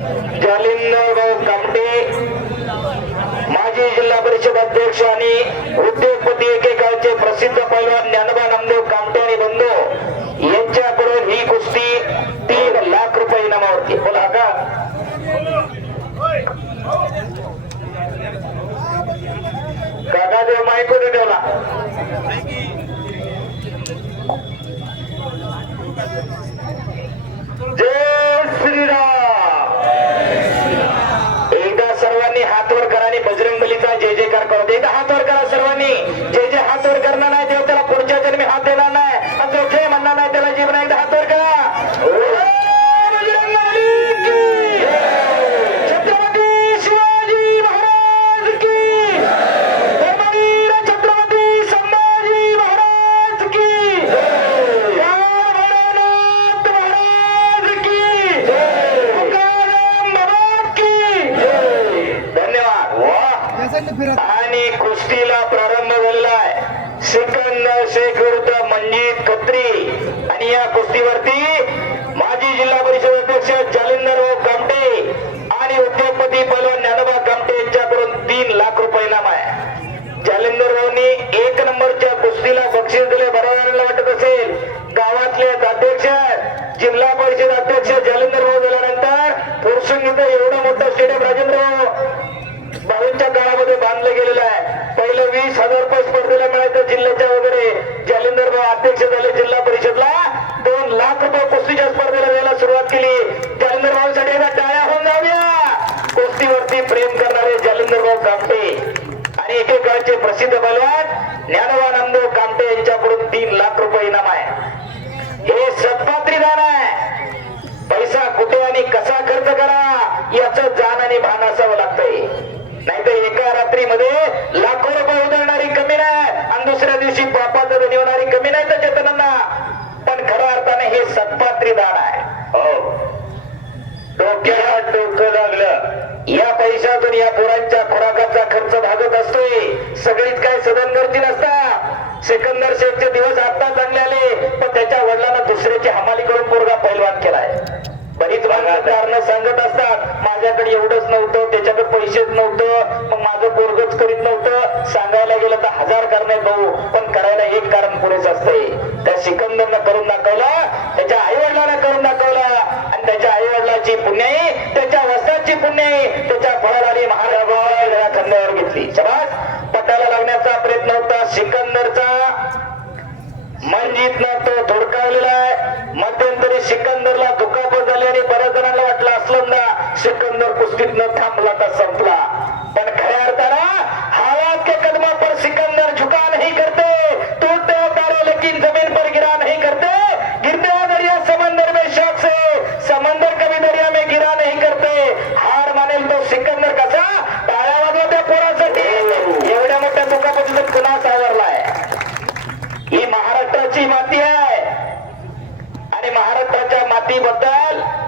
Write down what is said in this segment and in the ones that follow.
जालिंदराव कामटे माजी जिल्हा परिषद अध्यक्ष आणि उद्योगपती एकेकाळचे प्रसिद्ध पैलवान ज्ञानबा नामदेव कामटे आणि बंधू यांच्याकडून ही कुस्ती तीन लाख रुपये इनामावरती बोला का काकादेव आणि कुस्तीला प्रारंभ झालेला आहे. सिकंदर शेख विरुद्ध मंजित खत्री. आणि या कुस्तीवरती माजी जिल्हा परिषद अध्यक्ष जालिंदर कामटे आणि उद्योगपती पैलवान ज्ञानोबा कामटे यांच्याकडून तीन लाख रुपये इनाम आहे. जालिंदर भाऊनी एक नंबरच्या कुस्तीला बक्षीस दिले बरोबर वाटत असेल. गावातले अध्यक्ष जिल्हा परिषद अध्यक्ष जालिंदर राव गेल्यानंतर पुरसुंग इथं एवढं मोठं स्टेडियम राजेंद्र बावीसच्या काळामध्ये बांधलं गेलेलं आहे पहिलं वीस हजार रुपये स्पर्धेला मिळायचं वगैरे जालिंदर भाऊ अध्यक्ष झाले जिल्हा परिषदला. दोन लाख रुपये कुस्तीच्या स्पर्धेला द्यायला सुरुवात केली. जालिंदर भाऊसाठी एकदा टाळ्या होऊन जाऊया. कुस्तीवरती प्रेम करणारे जालिंदर भाऊ कामटे आणि एकेकाळचे प्रसिद्ध बलवान ज्ञानवानंद कामटे यांच्याकडून तीन लाख रुपये इनाम आहे. हे सत्पात्री दान आहे. पैसा कुठे आणि कसा खर्च करा याच जाण आणि भान असावं लागतंय. नाहीतर एका रात्रीमध्ये लाखो रुपये उधळणारी कमी नाही. आणि दुसऱ्या दिवशी पापाचं धनी होणारी कमी नाही तर चेतनांना. पण खऱ्या अर्थाने हे सत्पात्री दान आहे. हो. डोक्याला डोकं लागलं. या पैशातून या पोरांच्या खुराकाचा खर्च भागत असतोय. सगळीच काय सदन करती नसता सिकंदर शेखचे दिवस आता चांगले आले पण त्याच्या वडिलांना दुसऱ्याची हमाली करून पोरगा पैलवान केलाय. बरीच कारण सांगत असतात. माझ्याकडे एवढंच नव्हतं त्याच्याकडे पैसेच नव्हतं. मग माझं पोरगच करीत नव्हतं. सांगायला गेलं तर हजार कारण आहेत भाऊ पण करायला एक कारण पुरेच असतंय. त्या सिकंदरनं करून दाखवलं त्याच्या आई वडिलांना करून दाखवलं. आणि त्याच्या आई वडिलाची पुण्याई त्याच्या वस्ताची पुण्याई त्याच्या फळाली महाराजा खांद्यावर घेतली. शबास. पटायला लागण्याचा प्रयत्न होता. सिकंदरचा मंजितनं तो धुडकावलेला आहे. मध्यंतरी सिकंदरला दुखापत झाली आणि बऱ्याच जणांना वाटलं असलं सिकंदर कुस्तीतनं न थांबला तर महाराष्ट्राच्या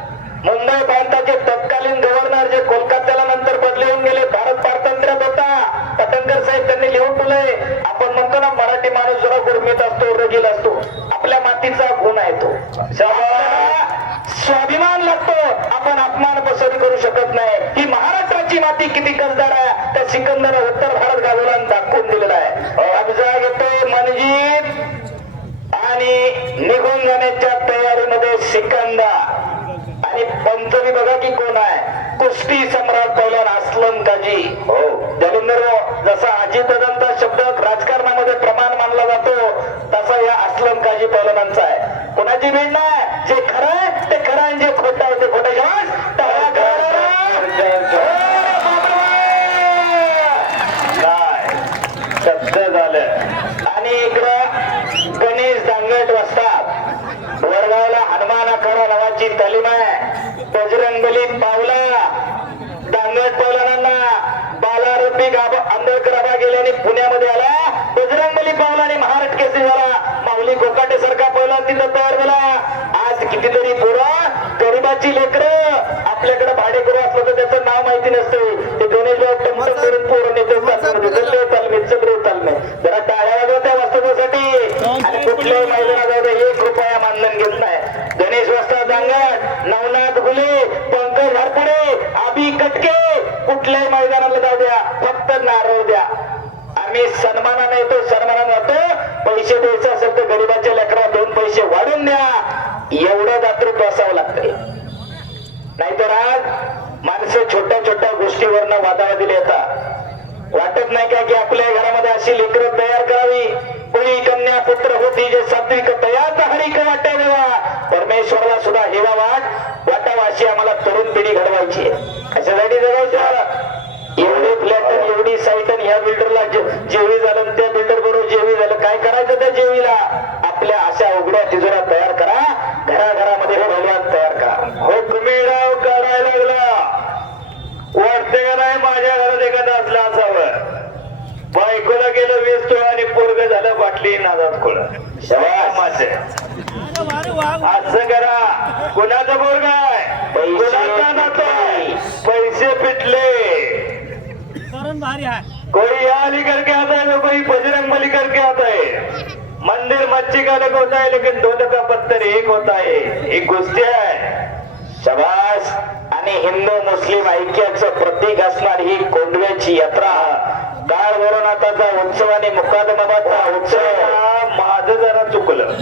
मुंबई प्रांताचे तत्कालीन गव्हर्नर जे कोलकात्याला नंतर बदली होऊन गेले भारत पारतंत्र्यात होता. पतंगर साहेब त्यांनी लिहून ठेवलंय आपण म्हणतो ना मराठी माणूस जरा गुरमीत असतो रगील असतो आपल्या मातीचा गुण आहे तो. स्वाभिमान लागतो आपण अपमान पसंत करू शकत नाही. ही महाराष्ट्राची माती किती कसदार आहे. त्या सिकंदर उत्तर भारत गाजवला आणि पंचमी बघा की कोण आहे? कुस्ती सम्राट पैलवान अस्लम काजी हो. देवेंद्र जसा अजितदादांचा शब्द राजकारणामध्ये प्रमाण मानला जातो तसा या अस्लम काजी पैलवानांचा आहे. कोणाची भीड नाही? जे खरं आहे ते खरं आहे जे खोटं आहे ते खोटं जेव्हा टाळ्या करा. काय शब्द झालं आणि इकडं गणेश दांगट वाजतात वडगावला हनुमान अखाडा नावाची तालीम आहे बजरंगबली पावला. दांगट पौलांना बालारपी आंबेडकर आबा गेल्याने पुण्यामध्ये आला. बजरंगबली पावला आणि महाराष्ट्र केसरी झाला. माऊली कोकाटे सारखा पहिला तिथं तयार झाला. आज कितीतरी पोरं गरीबाची लेकरं आपल्याकडे भाडेकरू असलं तर त्याचं नाव माहिती नसतं. ते टमटम करून पोरं नेते चालले तालमीत सगळे तालमे जरा टाळ्या वाजवत्या वास्तवासाठी. आणि कुठल्याही मैदानात एक रुपया मानधन घेत नाही गणेश वस्ता दांगट नवनाथ गुले पंकज हरपुडे आबी कटके कुठल्याही मैदानाला जाऊ द्या फक्त नारळ द्या. आम्ही सन्मानाने येतो सन्मानाने जातो पैसे द्यायचे असेल तर गरीबाच्या लेकरा दोन पैसे वाढून द्या. एवढं दातृत्व असावं लागतंय नाहीतर आज माणसं छोट्या छोट्या गोष्टीवरनं वादावादी येतात वाटत नाही का की आपल्या घरामध्ये अशी लेकरं तयार करावी? बाटली नादात खोळ असं करा. कुणाचा पोरग आहे? पैसे पिटले करण भारी आहे कोई या अलीकर के आता है तो कोई बजरंग बली करके आता है मंदिर मच्छी का अलग होता है लेकिन दोनों का पत्थर एक होता है एक गोष्टी आहे. शबास. आणि हिंदू मुस्लिम ऐक्याचं प्रतीक असणार ही कोंडव्याची यात्रा. काळ वरुणाताचा उत्सवाने मुकादमाबाद मुकादमाबादचा उत्सव माझं जरा चुकलं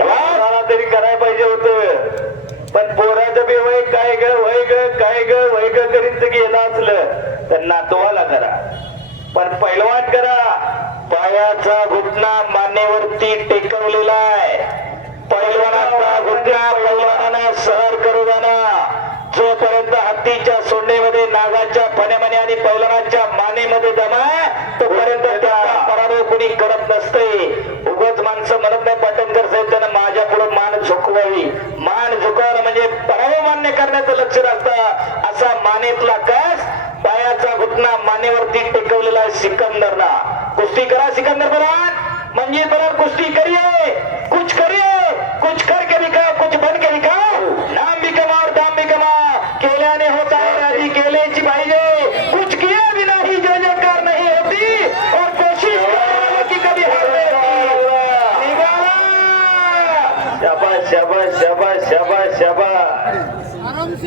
मला तरी करायला पाहिजे होत पण पोराचं बी वय काय ग वय ग काय ग वय ग करीत गेलं असलं तर नातवाला करा पण पैलवान करा. पायाचा घुटणा मानेवरती टेकवलेला आहे. पैलवानाचा घुटणा पैलवानानं सहर करू जाणा जोपर्यंत हत्तीच्या सोंडेमध्ये नागाच्या फण्यामध्ये आणि पैलवानाच्या मानेमध्ये दमा तोपर्यंत त्या पराभव कुणी करत नसते. उगच माणसं म्हणत नाही पाटणकर साहेब त्यांना माझ्या पुढे मान झुकवावी. मान झुकवणं म्हणजे पराभव मान्य करण्याचं लक्ष असतं असा मानेतला कस पायाचा मानेवरती टेकवलेला आहे सिकंदरला. कुस्ती करा सिकंदर बरान म्हणजे बरोबर कुस्ती करिये कुछ करिये कुछ करके दिखाओ कुछ बन के दिखाओ. नाम भी कमा और दाम भी कमा केल्याने होता है राजी केल्याची पाहिजे. कुछ किया भी नाही जय जयकार नहीं होती. और कोशिश करने की कभी हार नहीं. होती निभावा शाबाश शाबाश शाबाश शाबाश शाबाश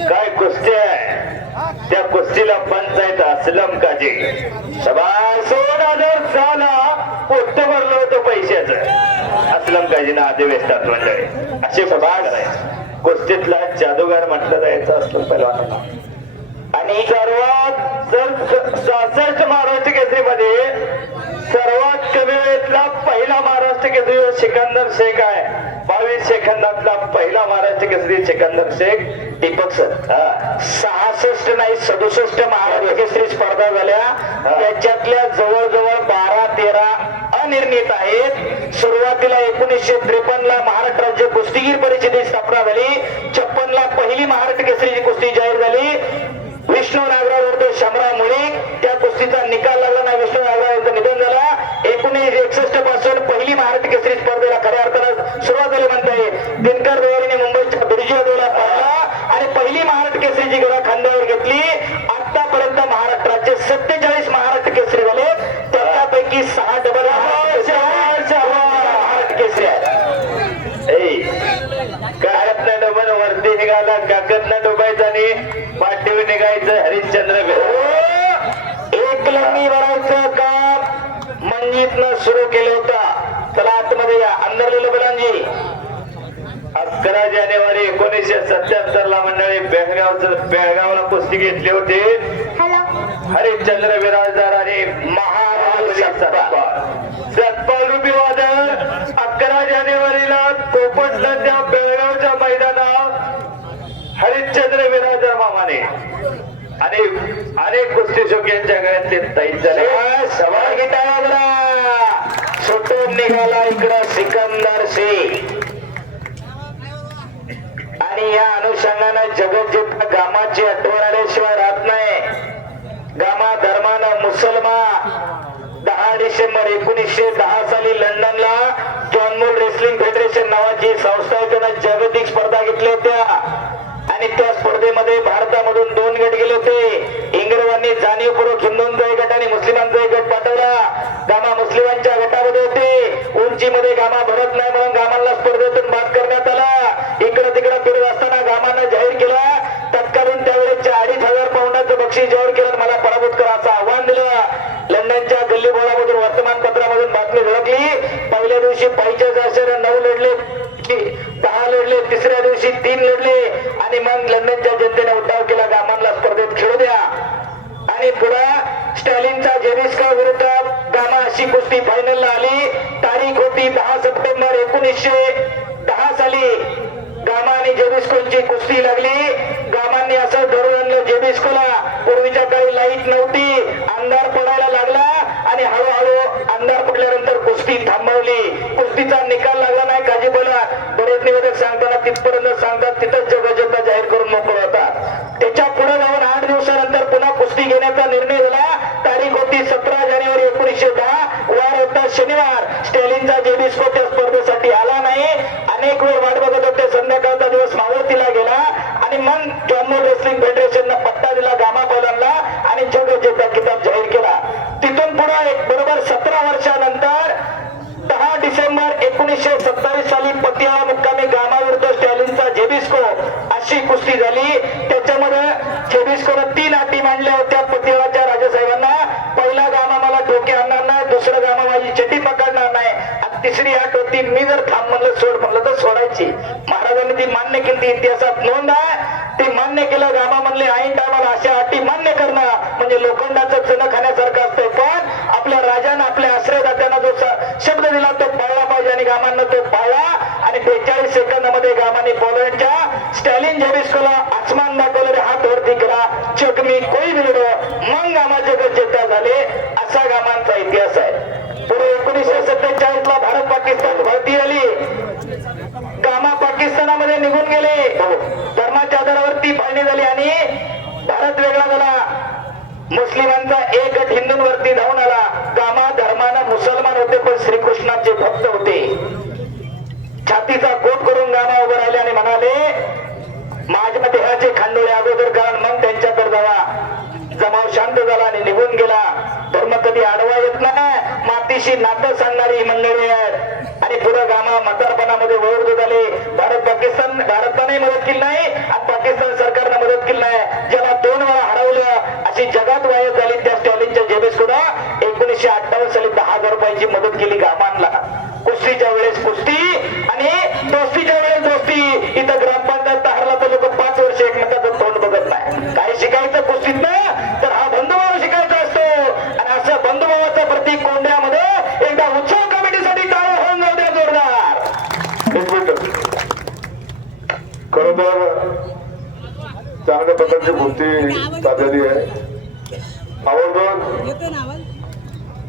काय कुस्ती आहे? त्या कुस्तीला पंचायत असलम काजी शाबास पोट्ट भरलं होतं पैशाचं. असलम काजीनं अधिवेशनात मंडळी. असे सभाग गोष्टीतला जादूगार म्हटलं जायचं असलं पहिलवानाला आणि सर्वात जर सहासष्ट महाराष्ट्र केसरीमध्ये सर्वात कमी वेळेतला पहिला महाराष्ट्र केसरी हो सिकंदर शेख आहे. बावीस सेकंदातला पहिला महाराष्ट्र केसरी सिकंदर शेख दीपक सर. हा. सहासष्ट नाही सदुसष्ट महाराष्ट्र केसरी स्पर्धा झाल्या. त्याच्यातल्या जवळजवळ बारा तेरा अनिर्णित आहेत. सुरुवातीला एकोणीसशे त्रेपन्न ला महाराष्ट्र राज्य कुस्तीगीर परिषदेची स्थापना झाली. छप्पन ला पहिली महाराष्ट्र केसरीची कुस्ती जाहीर झाली. विष्णू नागराव विरुद्ध मुळीक त्या कुस्तीचा निकाल एक लग्नी भरायचं काम मंजितनं सुरू केलं होतं. चला आतमध्ये या. अंदर बलांजी अकरा जानेवारी एकोणीसशे सत्याहत्तर ला मंडळी बेळगावचं बेळगावला कुस्ती घेतली होती. हरिश्चंद्र विराजदार आणि महाराज सतपाल सतपाल रूपी वादळ अकरा जानेवारीला कोपटला त्या बेळगावच्या मैदानात हरिश्चंद्र विराजदार मामाने. अनेक अनेक कुस्ती शोक्यांच्या गळ्यातले तैत झाले. सवाल सुटून निघाला इकडं सिकंदर सिंग. आणि या अनुषंगानं जगत जिथं गामाची आठवण आल्याशिवाय राहत नाही गामा धर्मानं मुसलमान. दहा डिसेंबर एकोणीसशे दहा साली लंडनला जॉनमोल रेसलिंग फेडरेशन नावाची संस्था आहे त्यानं जागतिक स्पर्धा घेतल्या होत्या. आणि त्या स्पर्धेमध्ये भारतामधून दोन জাতীয় পুরো अशी कुस्ती फायनलला आली. तारीख होती दहा सप्टेंबर एकोणीसशे दहा साली. गामा आणि जेबिस्कोची कुस्ती लागली. गामांनी असं धरून आणलं जेबिस्कोला पूर्वीच्या काळी लाइट नव्हती. अंधार पडायला लागला आणि हळूहळू अंधार पडल्यानंतर कुस्ती थांबवली. कुस्तीचा निकाल लागला नाही काजी बोला बरेच निवेदक सांगताना तिथपर्यंत सांगतात तिथंच जगजगता जाहीर करून मोकळ होता. स्टॅलिनचा जेबिस्कोच्या स्पर्धेसाठी आला नाही अनेक वेळ वाट बघत होते. संध्याकाळचा दिवस मावळतीला गेला आणि मग जम्मू रेसलिंग फेडरेशन पट्टा दिला गामा बैलांना आणि जग जेता किताब जाहीर केला. तिथून पुढे एक बरोबर सतरा वर्षानंतर दहा डिसेंबर एकोणीसशे सत्तावीस साली पतियाळा मुक्कामी गामा विरुद्ध स्टॅलिनचा जेबिस्को अशी कुस्ती झाली. त्याच्यामध्ये जेबिस्कोनं तीन अटी मांडल्या होत्या. पतियाळाच्या दुसरी तिसरी अट होती मी जर थांब म्हणलं सोड म्हणलं तर सोडायची. महाराजांनी ती मान्य केली ती इतिहासात नोंद आहे. ती मान्य केलं गामा म्हणले ऐन टायमाला अशा अटी मान्य करणं. म्हणजे लोखंडाचं चण खाण्यासारखं असतंय. पण आपल्या राजानं आपल्या आश्रयदात्यांना जो शब्द दिला तो पाळला पाहिजे आणि गामांना तो पाळला आणि बेचाळीस सेकंदमध्ये गामाने पोलंडच्या स्टॅलिन झेबिस्कोला आसमान दाखवलं हात वरती केला चकमी कोई विरोध मग गामाचे जगत झाले. असा गामांचा इतिहास आहे. पुढे एकोणीसशे सत्तेचाळीस ला भारत पाकिस्तान भरती आली कामा पाकिस्तानामध्ये निघून गेले. धर्माच्या आधारावरती फाळणी झाली आणि भारत वेगळा झाला. मुस्लिमांचा एक गट हिंदूंवरती धावून आला. कामा धर्मानं मुसलमान होते पण श्रीकृष्णाचे भक्त होते. छातीचा कोट करून गामा उभं राहिले आणि म्हणाले माझ्या देहाचे खांडोळे अगोदर कारण मग त्यांच्याकडे जावा जमाव शांत झाला आणि निघून गेला धर्म कधी आडवा येत नाही मातीशी नातं सांगणारी ही मंडळी आहेत. आणि पुढे गामा म्हातारपणामध्ये वयोवृद्ध झाले. भारत पाकिस्तान भारताने मदत केली नाही आणि पाकिस्तान सरकारने मदत केली नाही. ज्याला दोन वेळा हरवलं अशी जगात वायत झाली त्या स्टॅलिनच्या जेबीस सुद्धा एकोणीसशे अठ्ठावन्न साली दहा हजार रुपयाची मदत केली गामांना. कुस्तीच्या वेळेस कुस्ती आणि दोस्तीच्या वेळेस दोस्ती. साधलेली आहे. आवर्जून येतोय ना आवाज?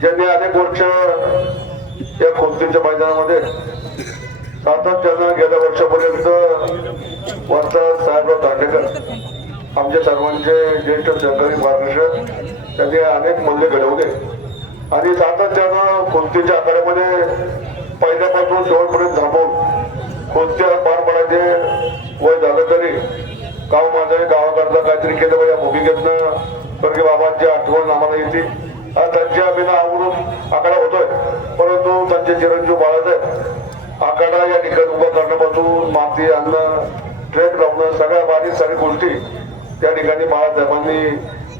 ज्यांनी अनेक वर्ष या कुस्तीच्या मैदानामध्ये सातत्यानं गेल्या वर्षापर्यंत वर्षा साहेबराव दांडेकर आमच्या सर्वांचे ज्येष्ठ सहकारी मार्गदर्शक त्यांनी अनेक मूल्य घडवले. आणि सातत्यानं कुस्तीच्या आखाड्यामध्ये पहिल्यापासून शेवटपर्यंत थांबवून कुस्त्या पार पडायचे वय झालं तरी गाव माझं गावाकरता काहीतरी केलं पाहिजे या भूमिकेतनं. स्वर्गीय बाबांची आठवण आम्हाला येते. आज त्यांच्या विना आवडून आकडा होतोय. परंतु त्यांचे चिरंजीव बाळत आहेत. आकडा या ठिकाणी उभा करण्यापासून माती आणणं ट्रेक लावणं सगळ्या बारीक सारी गोष्टी त्या ठिकाणी बाळासाहेबांनी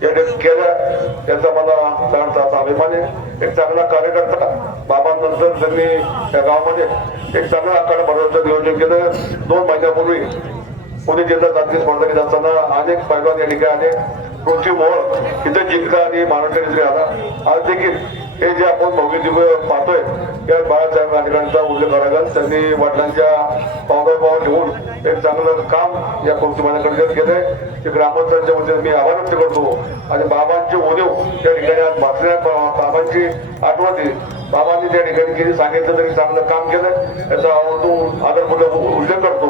या ठिकाणी केल्या. त्याचा मला चांगला अभिमान आहे. एक चांगला कार्यकर्ता बाबांनंतर त्यांनी त्या गावामध्ये एक चांगला आकडा भरवण्याचं नियोजन केलं. दोन महिन्यापूर्वी पुणे जिल्हा जाती स्पर्धा घेत असताना अनेक पैलवान या ठिकाणी अनेक पृथ्वी मोहोळ इथं जिंका आणि महाराष्ट्र केसरी आला आज देखील हे जे आपण भव्य दिव्य पाहतोय या बाळासाहेब नागरिकांचा उल्लेख करायला त्यांनी वडिलांच्या पावला पावर घेऊन एक चांगलं काम या कुस्ती मैदानाकडे केलंय ते ग्रामस्थांच्या वतीने मी आभार व्यक्त करतो. आणि बाबांचे उदेव या ठिकाणी आज भासण्या बाबांची आठवण दिली बाबांनी त्या ठिकाणी सांगितलं तरी चांगलं काम केलं याचा आवडतो आदरपूर्वक उल्लेख करतो.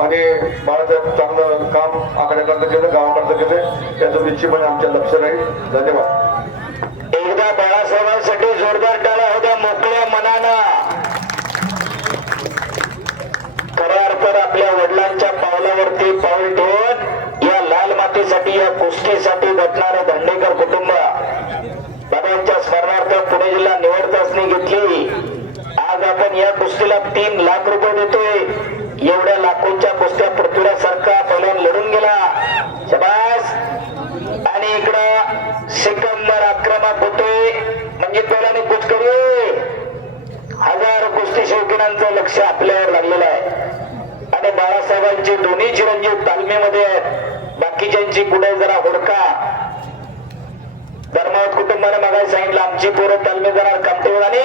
आणि बाळासाहेब चांगलं काम आकड्याकरता केलं गावाकरता केलं याचं निश्चितपणे आमच्या लक्ष राहील. धन्यवाद. एकदा बाळासाहेबांसाठी जोरदार टाळा होता मोकळ्या मनानं. खऱ्या अर्थात आपल्या वडिलांच्या पावलावरती पाऊल ठेवत या लाल मातीसाठी या कुस्तीसाठी घटणारं दांडेकर कुटुंब बाबांच्या स्मरणार्थ पुणे जिल्हा निवड चाचणी घेतली. आज आपण या कुस्तीला तीन लाख रुपये देतोय. एवढ्या लाखोच्या कुस्त्या पृथ्वीराजसारखा पहिल्यान लढून गेला. शबास! आणि इकडं सिकंदर आक्रमक होतोय. म्हणजे पहिल्याने कुच करू? हजारो कुस्ती शौकीनांचं लक्ष आपल्यावर लागलेलं आहे. आणि बाळासाहेबांचे दोन्ही चिरंजीव तालमीमध्ये आहेत. बाकीच्यांची कुठे जरा होडका. धर्मावत कुटुंबाने मागायला सांगितलं आमची पोरं तालमी जाणार कमटेवर आणि